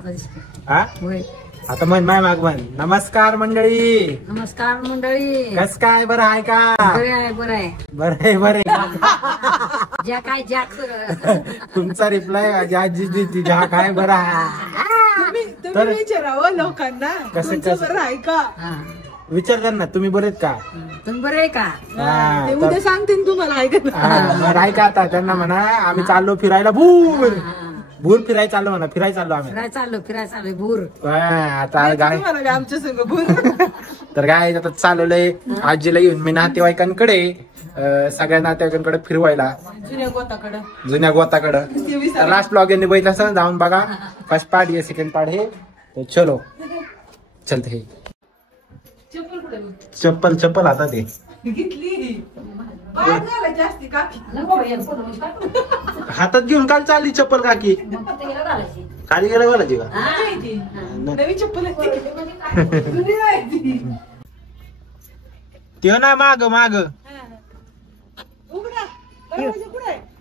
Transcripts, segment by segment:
हा आता म्हण माय माग म्हण. नमस्कार मंडळी. नमस्कार मंडळी. कस काय बरं आहे का? बरं आहे बरं आहे बरं आहे बरं आहे. ज्या काय ज्याक तुमचा रिप्लाय ज्या ज्या काय बरं आहे. तुम्ही विचारावं लोकांना कसं बरं आहे का विचारतात ना तुम्ही बरेत का? तुम्ही बरं आहे का? ते उद्या सांगते तुम्हाला आहे का ऐका आता त्यांना म्हणा आम्ही चाललो फिरायला भूर भूर फिरायला चाललो म्हणा. फिरायला चाललो आम्ही. फिरायला चाललो भूर. आता गाय आमच्या संग भूर. तर गाय आता चालवलंय आजीला घेऊन मी नातेवाईकांकडे सगळ्या नातेवाईकांकडे फिरवायला जुन्या गोताकडं. लास्ट ब्लॉग यांनी बघितलं असं जाऊन बघा. फर्स्ट पार्ट हे सेकंड पार्ट हे. तो चलो चलते हे चप्पल आता ते घेतली हातात घेऊन काल चालली चप्पल काकी. खाली गेला बोलायची का? नवी चप्पल ते ना माग माग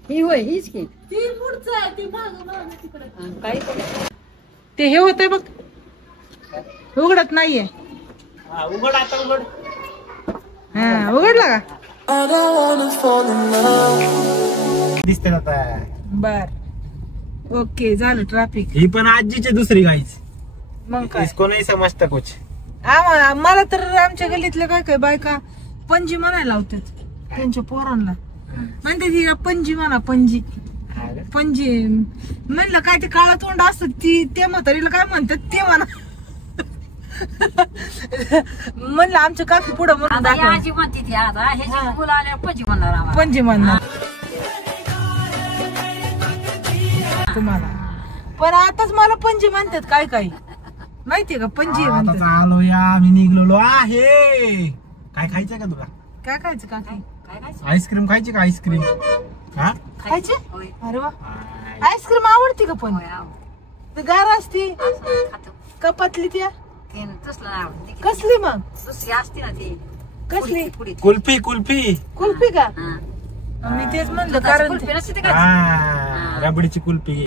ही होय हीच की. ते हे होतंय बघ उघडत नाहीये. उघड आता उघड. हा उघडला का? दिसते आता. बर ओके झालं ट्रॅफिक. ही पण आजीची दुसरी गाईच. मग काय इसको नाही समजता कुछ. मला तर आमच्या गल्लीतल्या काय काय बायका पणजी म्हणायला लावतात त्यांच्या पोरांना. म्हणते ती पणजी म्हणा पणजी पणजी म्हणलं काय ते काळा तोंड असत ती ते म्हातारीला काय म्हणतात ते म्हणा. म्हणलं आमच्या काकी पुढं म्हणून आजी म्हणते ती आता ह्याची मुलं आल्यावर पजी म्हणणार आम्हाला. पणजी म्हणणार तुम्हाला. पण आताच मला पणजी म्हणतात काय काय माहितीये का? पणजी म्हणतात. आलो या आम्ही निघलो आहे. काय खायचंय का तुला? काय खायचं काकी? आईस्क्रीम खायची का? आईस्क्रीम हा खायचे? अरे वा आईस्क्रीम आवडती का? पण गार असती कपातली त्या कसली मग? दुसरी असते ना ती कसली? कुल्फी कुल्फी कुल्फी का? मी तेच म्हणलं कारण रबडीची कुल्फी.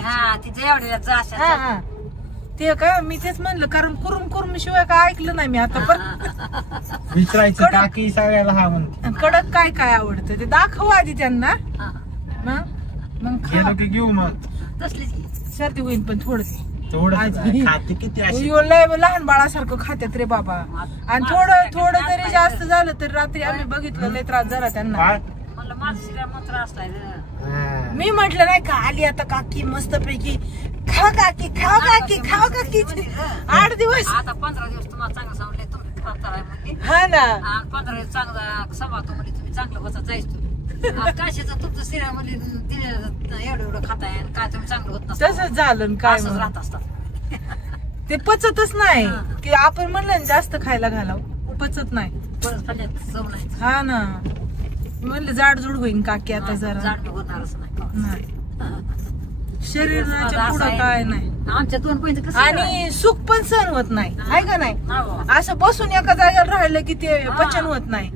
ते का मी तेच म्हणलं कारण कुरुम शिवाय काय ऐकलं नाही मी आता. पण विचारायचं काकी सगळ्याला हा म्हणते. कडक काय काय आवडतं ते दाखव आधी त्यांना. मग गेलो की घेऊ मग. सर्दी होईल पण थोडं खाते किती लहान बाळासारखं खात्यात रे बाबा. आणि थोडं जरी जास्त झालं तर रात्री आम्ही बघितलं लय त्रास झाला त्यांना. मी म्हटलं नाही का आली आता काकी मस्त पैकी खा काकी 8 दिवस आता 15 दिवस तुम्हाला चांगलं सांगले तुम्ही खा. हा ना 15 दिवस चांगला सांभाळतो म्हणजे तुम्ही चांगलं होता जायचं. कशाचं तुमचं सिऱ्यामध्ये एवढं खाताय काय तुम्ही चांगलं होत नसतं. तसंच झालं काय राहत असतात. ते पचतच नाही की आपण म्हणलं जास्त खायला घालावं पचत नाही. चव नाही. हा ना म्हणलं जाडजूड होईन काकी आता जरा. जाड होणारच नाही. शरीराच्या पुढं काय नाही. आमच्या 2 पॉईंट आणि सुख पण सहन होत नाही आहे का नाही? असं बसून एका जागेवर राहिलं की ते पचन होत नाही.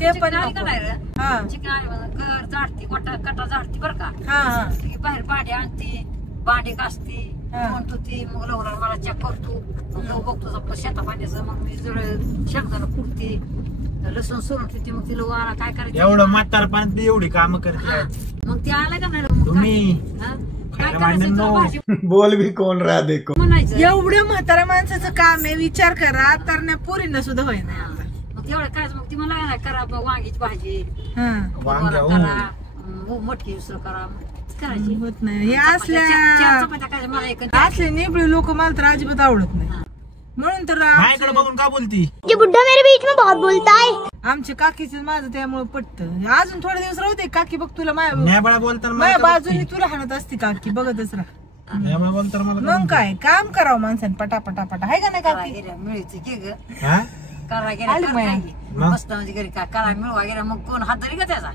ते पण हा चिकन घर झाडती कटा झाडती बरं का. हा बाहेर भांडी आणते भांडी घासते म्हणतो ती. मग लवकर मला चेक करतो. मग बघतो शेता पाण्याचं. मग मी शेंगदाणा फुटते लसूण सोडून ठेवते. मग तिला वारा काय करायचं एवढं म्हातारपणात एवढी काम करते. मग ते आलं का नाही तुम्ही काय करायचं बोल भी कोण राहा देखो म्हणायचं. एवढ्या म्हाताऱ्या माणसाचं काम आहे विचार करा. तर नाही पोरींना सुद्धा होय ना. मग तेवढं काय मग ती मला करा वांगीची भाजी वांग्या मटकी दुसरं करा करायची होत नाही. हे असले निबळे लोक मला तर अजिबात आवडत नाही. म्हणून तर माझ्याकडे बघून का बोलती? ये बुड्ढा मेरे बीच में बहुत बोलता है. आमच्या काकीचं माझं त्यामुळे पटतं. अजून थोडे दिवस राहते काकी बघ तुला माझ्या बोलताना माझ्या बाजूनी तुला हाणत असते काकी बघतच राहा. बोलताना मला मग काय काम करावं माणसाने पटापटापटा आहे का नाही काकी? मिळायचं की ग हा करा गेला मस्त म्हणजे घरी काय करा मिळवा गेला मग कोण हात धरी का त्याचा.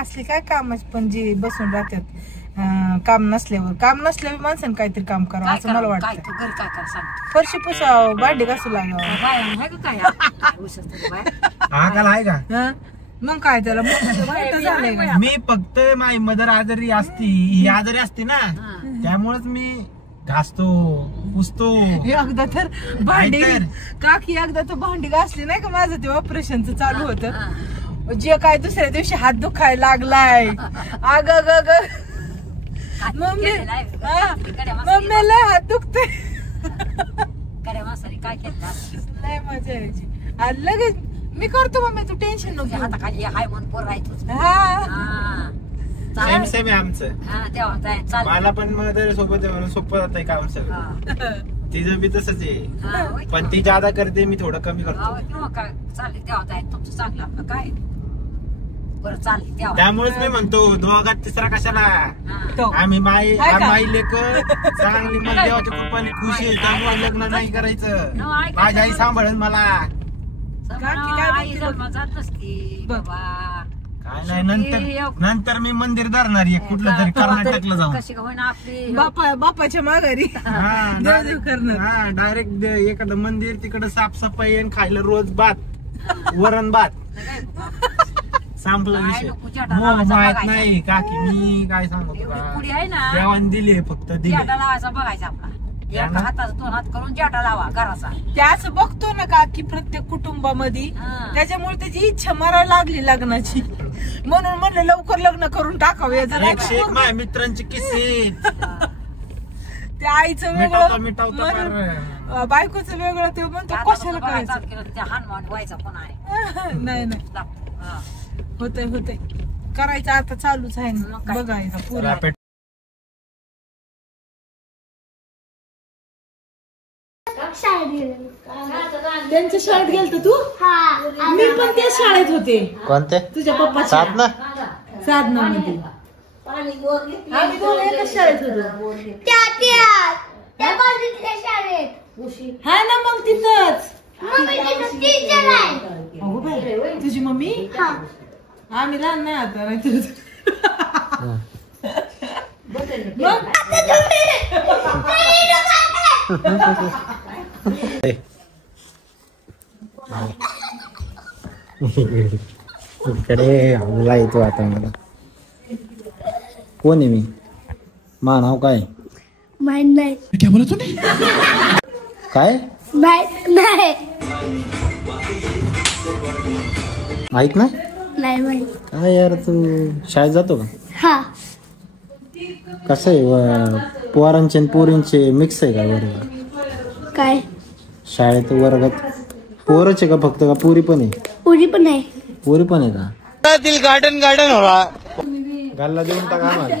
असले काय कामाच पण जे बसून राहतात काम नसल्यावर माणसाने काहीतरी काम करावं असं मला वाटतं. घरी काय करा सांग. फरशी पुसावं भांडी घासू लागावं. काय हा काल आहे का? मग काय त्याला मोठं झालंय का? मी फक्त माई मदर आजारी असती, ही आजारी असते ना, त्यामुळेच मी घासतो पुसतो. एकदा तर भांडी नाहीतर. काकी एकदा तर भांडी घासली नाही का, माझं ते ऑपरेशनचं चालू होतं, जे काय दुसऱ्या दिवशी हात दुखायला लागलाय. अग मम्मी लय हात दुखते. कड्या माणसाने काय केलं लय मजा यायची. आणि लगेच मी करतो मम्मी, तू टेन्शन नको घेऊ. हाताखाली हाय म्हणून पोर राहायचो. हा सेम सेम आहे आमचं. तेव्हा चाल मला पण मदर सोबत आहे म्हणून सोपं जात काम सगळं. तिचं बी तसंच आहे, पण ती जादा करते, मी थोडं कमी करतो. काय चालले तेव्हा तुमचं चांगलं आपलं काय बरं चालले तेव्हा. त्यामुळेच मी म्हणतो दोघात तिसरा कशाला. तो. आम्ही हाय का? माई लेक चांगली मला देवाच्या कृपाने खुशी आहे, त्यामुळे लग्न नाही करायचं. माझी आई सांभाळेल मला. आई जन्मात जात नसती बाबा. काय नाही, नंतर मी मंदिर धरणार आहे कुठलं तरी कर्नाटकला जाऊन. कशी होईना आपली बापाच्या माघारी देव करणार. हा डायरेक्ट एखादं मंदिर, तिकडं साफसफाई आणि खायला रोज भात, वरण भात. संपला विषय. माहित नाही काकी, मी काय सांगू पुढी आहे ना देवान दिली फक्त दिली. जाटा लावायचा बघायचा आपला, एका हाताचा 2 हात करून जाटा लावा घराचा. त्याच बघतो ना का की प्रत्येक कुटुंबामध्ये, त्याच्यामुळे त्याची इच्छा मरायला लागली लग्नाची, म्हणून म्हणलं लवकर लग्न करून टाकावं. एकशे एक माझ्या मित्रांची किस्से. त्या आईचं मिटावता वेगळं, बायकोचं वेगळं. ते म्हणतो कशाला करायचं. हानमान व्हायचा पण आहे. नाही होतंय करायचं आता चालूच आहे ना, बघायचं पुरा. त्यांच्या शाळेत गेलतो तू? मी पण त्याच शाळेत होते. कोणते? तुझ्या पप्पा साधना मध्ये. आम्ही दोन एकाच शाळेत होतो. हा ना, मग तिथंच. अगो बाई, तुझी मम्मी? आम्ही लहान नाही आता इकडे हमला येतो आता मला. कोण आहे मी? मा नाव काय? माहित नाही. क्या बोला तूने? काय माहित नाही. माहित नाही? नाही माहित. काय यार, तू शाळेत जातो का? हा. कसं आहे, पोरांचे आणि पोरींचे मिक्स आहे का वर्ग? काय शाळेत वर्गात पोरच आहे का फक्त, का पुरी पण आहे? पुरी पण आहे. पुरी पण आहे का? गार्डन होला गल्ला देऊन टाका आम्हाला.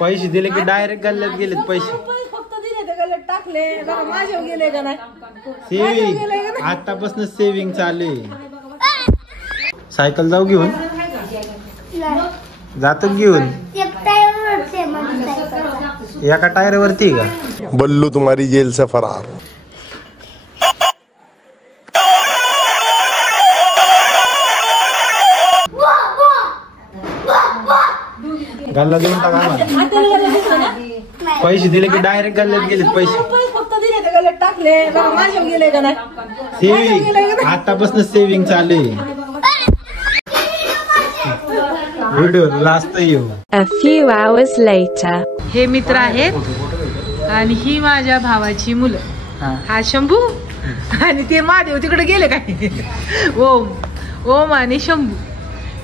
पैसे दिले की डायरेक्ट गल्ल्यात गेलेत पैसे. फक्त दिले ते गल्ल्यात टाकले. माझ्या गेले का नाही? सेविंग आतापासून सेविंग चालू आहे. सायकल जाऊ घेऊन जातो घेऊन. एका टायर वरती का? बल्लू तुम्हारी जेल से फरार. गल्ला देऊन टाका आम्हाला. पैसे दिले की डायरेक्ट गल्ल्यात गेलेत पैसे. फक्त दिले ते गल्ल्यात टाकले. माझ्या गेले का नाही? सेविंग आतापासून सेविंग चालू आहे. व्हिडिओ लास्ट येऊ. A few hours later. हे मित्र आहेत आणि ही माझ्या भावाची मुलं. हा शंभू आणि ते महादेव तिकडे गेले काय. ओम आणि शंभू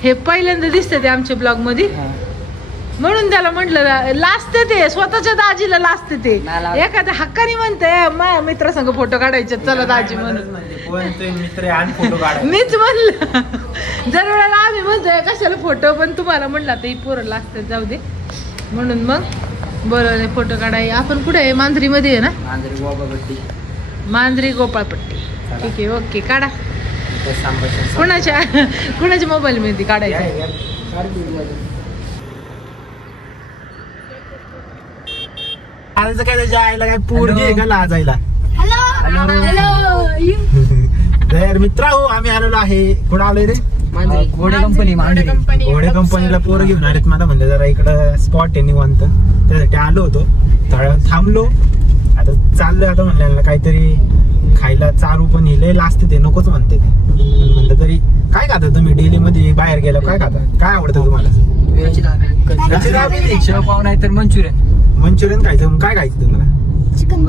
हे पहिल्यांदा दिसते ते आमच्या ब्लॉग मध्ये, म्हणून त्याला म्हटलं लाजते ते, स्वतःच्या दाजीला लाजते ते. एखाद्या हक्काने म्हणते माझ्या मित्रासंग फोटो काढायचे, चला दाजी म्हणून. मीच म्हणलं जर वेळेला आम्ही म्हणतोय कशाला फोटो, पण तुम्हाला म्हणलं आता ही पोरं लागतात जाऊ दे म्हणून मग बोलवले फोटो काढाय. आपण कुठे आहे? मांजरी मध्ये आहे ना? मांजरी गोपाळपट्टी. ठीक आहे, ओके काढा. कुणाच्या मोबाईल मध्ये काढायचं? काय त्याच्या आईला काय पोरगी आहे का लाजायला? तर मित्र हो, आम्ही आलेलो आहे. कुठं आलोय रे? घोडे कंपनी. घोडे कंपनीला पोरं घेऊन आलेत. मला म्हणलं जरा इकडं स्पॉट आहे निवांत, त्यासाठी आलो होतो. थोडा थांबलो. आता चाललोय आता म्हणलं काहीतरी खायला चारू पण लय लाजते ते, नकोच म्हणते ते. म्हणलं तरी काय खाता तुम्ही डेली मध्ये बाहेर गेला काय खाता? काय आवडतं तुम्हाला? शेवपाव नाही तर मंचुरियन खायचं. मग काय खायचं तुम्हाला? चिकन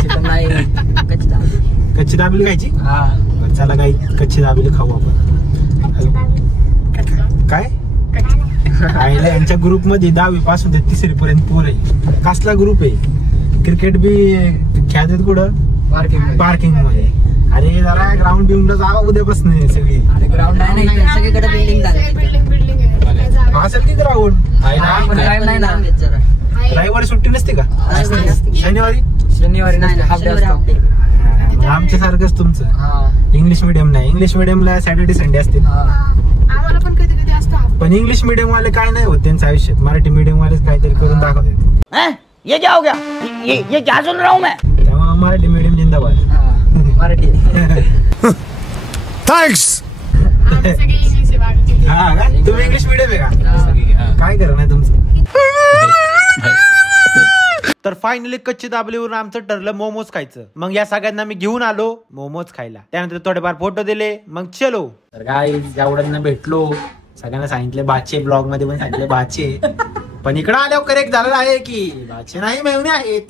चिकन नाही, कच्ची दाबेली खायची. हा बरं, चला काही कच्ची दाबेली खाऊ आपण. काय खायला यांच्या ग्रुप मध्ये 10वी पासून ते 3री पर्यंत पोर आहे. कसला ग्रुप आहे? क्रिकेट बी खेळतात कुठं? पार्किंग मध्ये. अरे जरा ग्राउंड बिउंड जावा उद्यापासून सगळी. ग्राउंड नाही, सगळीकडे बिल्डिंग झाली असेल की ग्राउंड? नाही ना. रविवारी सुट्टी नसते का? शनिवारी नाही, हाफ डे असतो. आमच्या सारखंच तुमचं. इंग्लिश मिडियम नाही, इंग्लिश मिडियमला सॅटर्डे संडे असते. आम्हाला पण कधी कधी असतं. पण इंग्लिश मिडियम वाले काय नाही होत त्यांच्या आयुष्यात. मराठी मिडियम वालेच काहीतरी करून दाखवतात. ये क्या हो गया? ये क्या सुन रहा हूँ मैं? तेव्हा मराठी मिडियम जिंदाबाद. मराठी थैंक्स. हा का? तुम्ही इंग्लिश मिडियम आहे का? काय करणार तुमचं? तर फायनली कच्ची दाबेलीवरून आमचं ठरलं मोमोज खायचं. मग या सगळ्यांना मी घेऊन आलो मोमोज खायला. त्यानंतर थोडेफार फोटो दिले. मग चलो. तर काय जेवढ्यांना भेटलो सगळ्यांना सांगितले बाचे. ब्लॉग मध्ये पण सांगितले बाचे. पण इकडं आल्यावर करेक्ट झालेलं आहे की बाचे नाही मेवणे आहेत.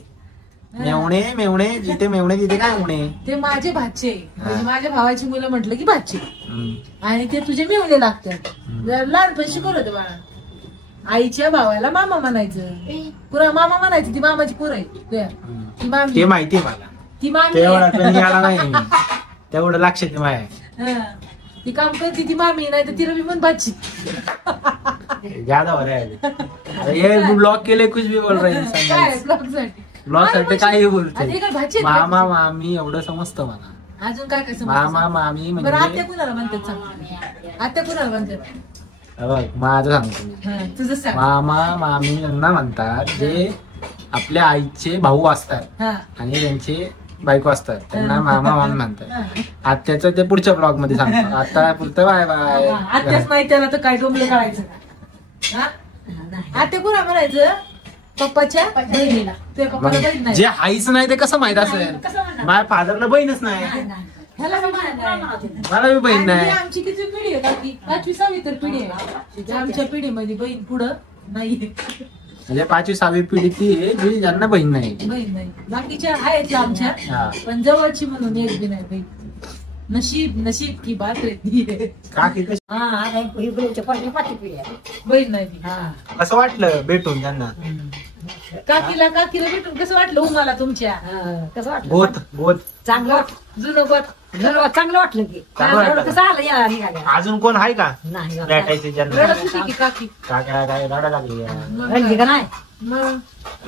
मेवणे जिथे मेवणे तिथे काय मेवणे. ते माझे भाचे, म्हणजे माझ्या भावाची मुलं म्हटलं की भाचे, आणि ते तुझे मेवणे लागतात. लहानपणी शिकवलं होतं बाळा. आईच्या भावाला मामा म्हणायचं, पुरा मामा म्हणायचं. ती मामाची पुर आहे ती मामी. ते माहितीये मला. ती मामी तेवढा नाही तेवढं लक्षात माय. ती काम करते ती मामी, नाही तर तिला बी पण भाची. ज्यादा हो रहा है. ब्लॉग केले कुछ भी बोल रहे काय ब्लॉग साठी? ब्लॉग साठी काही बोलते. आणि काय भाची आहेत मामा मामी एवढं समजतं मला. का? अजून काय काय समजतं? मामा मामी बरं, म्हणजे आत्या कुणाला म्हणतात सांग. आत्या कुणाला म्हणतात? बघ माझं सांगतो मी. तुझं सांग. मामा मामी यांना म्हणतात जे आपल्या आईचे भाऊ असतात हा. आणि त्यांचे बायको असतात त्यांना मामा मामी म्हणतात. आत्याचं ते पुढच्या ब्लॉग मध्ये सांगतो. आता पुरतं बाय बाय. आत्याच नाही त्याला तर काय डोंबलं काढायचं का? आत्या कुणा म्हणायचं? पप्पाच्या बहिणीला. ते पप्पाला बहीण नाही. जे आईच नाही ते कसं माहित असेल? माझ्या फादरला बहीणच नाही. ह्याला बी बहीण नाही. मला बी बहीण आणि नाही. आमची किती पिढी आहे काकी? 5वी 6वी तर पिढी आहे. आमच्या पिढीमध्ये बहीण पुढं नाही. म्हणजे 5वी 6वी पिढी ती आहे जी ज्यांना बहीण नाही. बहीण नाही. बाकीच्या आहेत आमच्या, पण जवळची म्हणून एक बी नाही बहीण. नशीब की बात रहती है. काकी बहीण नाही. कसं वाटलं भेटून त्यांना? काकीला भेटून कसं वाटलं मला तुमच्या? कसं वाटलं? बोत चांगलं जुनं गोत चांगलं वाटलं की कसं आलं या निघाल्या. अजून कोण आहे का नाही भेटायचे ज्यांना? रडत होती की काकी? काका काय रडा लागली रडली का नाही? मग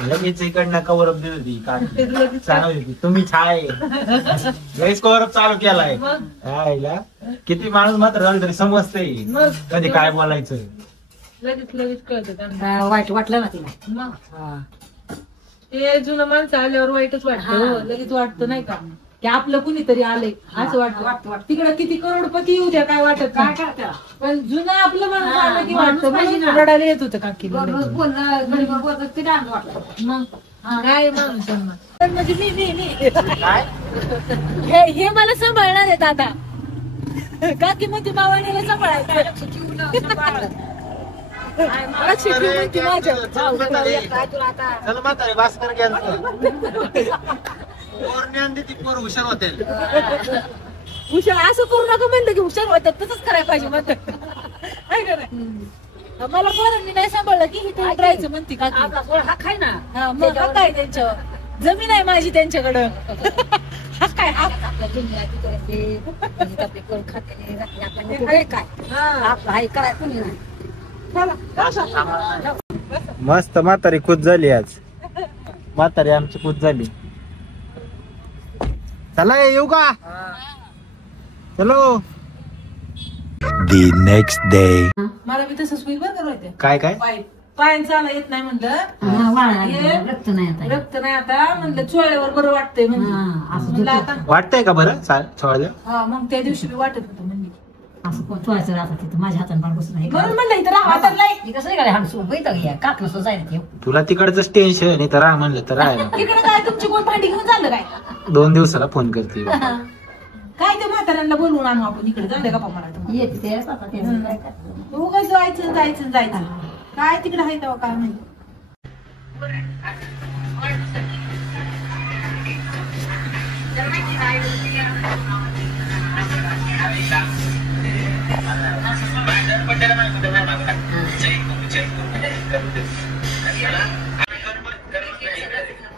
लगेच इकडनं कव्हरअप देत होती काकी. चालू होती तुम्ही छाय लगेच कव्हरअप चालू केलाय. हायला किती माणूस मात्र झालं तरी समजतंय कधी काय बोलायचं. लगेच कळतं त्यांना. वाईट वाटलं ना तिला. मग ते जुनं माणसं आल्यावर वाईटच वाटतं. लगेच वाटतं नाही का की आपलं कुणीतरी आलंय असं वाटतं. तिकडे किती करोडपती येऊ द्या काय वाटत काय नाही. करता? पण जुनं आपलं माणूस आलं की वाटतं. म्हणून रडायला येत होतं काकी. रोज बोलणं घडीभर बोलणं ते डान्स वाटलं. मग काय माणसांना म्हणजे मी काय हे मला सांभाळणार आहेत आता. काकी म्हणते मावाणीला सांभाळायचं. लक्ष ठेव म्हणते माझ्या. चल म्हातारे भास्कर घ्या. पोर हुशार होते. हुशार असं करू नका म्हणलं की हुशार होतात तसंच करायला पाहिजे म्हणतात. काय करायचं? मला पोरांनी नाही सांभाळलं की इथे राहायचं म्हणते का? हा खाय ना. मग हक्क आहे त्यांच्यावर. जमीन आहे माझी त्यांच्याकडं. हक्क आहे. आपल्या दुनिया तिकडे करून खाते काय आपलं हाय काय कुणी नाही. मस्त म्हातारी खुश झाली आज. म्हातारी आमची खुश झाली. चला येऊ का? चलो. The next day. मला बी तसंच होईल बरं करायचं. काय काय पायांचं चाला येत नाही म्हणलं. रक्त नाही आता. रक्त नाही आता म्हणलं चोळ्यावर बरं वाटतंय म्हणलं. आता वाटतंय का बरं छोळलं? हा मग त्या दिवशी मी वाटत होतं म्हणजे असं कोण चोळायचं राहतात तिथं माझ्या हाताने पण बसून नाही. म्हणून म्हणलं इथं राहा हातात नाही. कसं काय हाडसू बैठक काकलं जायला. तुला तिकडच टेन्शन नाही तर राह म्हणलं तर राह. इकडे काय तुमची कोण भांडी घेऊन चाललं काय? 2 दिवसाला फोन करते काय ते म्हाताऱ्यांना बोलवून आणू आपण इकडे जाऊ द्या गप्पा मला येते ते आता ते काय करतात. उगाच जायचं काय तिकडे आहे तेव्हा काय माहिती.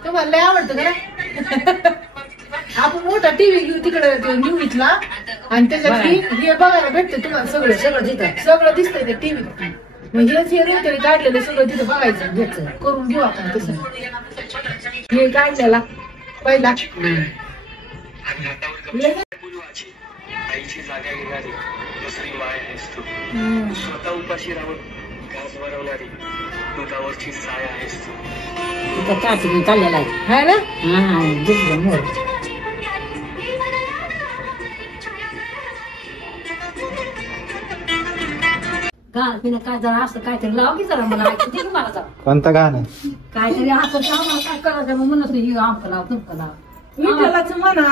तुम्हाला लय आवडतं का आपण मोठा टीव्ही घेऊ तिकडे न्यूजला आणि त्याच्यात हे बघायला भेटतं तुम्हाला सगळं दिसतंय त्या टीव्हीत. मग हेच हे नंतर काढलेलं सगळं तिथे बघायचं घ्यायचं करून घेऊ आपण तसं. हे काढलेला पहिला आईची जागा घेणारी दुसरी माय आहेस तू. स्वतः उपाशी राहून घास भरवणारी दुधावरची साय आहेस तू. तिथं काठी चाललेला आहे है ना. गाणं पिणं काय जरा असं काहीतरी लाव की जरा मला ऐकू दे की मला जरा. कोणतं गाणं काहीतरी असं की आम्हाला काय करायचं मग म्हणत नाही आमचं लाव तुमचं लाव. विठ्ठलाचं म्हणा.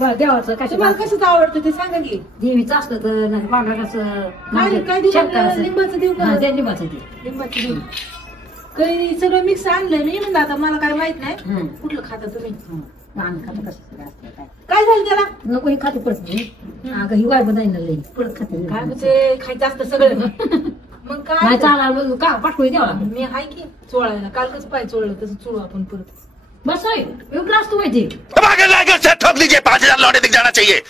बरं, देवाचं तुम्हाला कशा कसं आवडतं ते सांगा की. देवीचं असलं तर नाही पांढरा कसं काय देऊ आपलं? लिंबाचं देऊ का? लिंबाचं दे. लिंबाचं देऊ. काही सगळं मिक्स आणलंय मी म्हणलं आता मला काय माहित नाही हम्म. कुठलं खाता तुम्ही. आम्ही खातो कसं काय असतं काय. काय झालं त्याला नको ही खाते पडत नाही. अगं ही वाय बनायला लई पडत खाते. काय म्हणजे खायचं असतं सगळं. मग नाही काय चालायला का पाठवू द्यावा लागेल. मी आहे की चोळायला काल कसं पाय चोळलं तसं चोळू आपण परत. बस होय एवढं असतो माहिती. ठोक लीजिए 5,000 लौटे दिख जाना चाहिए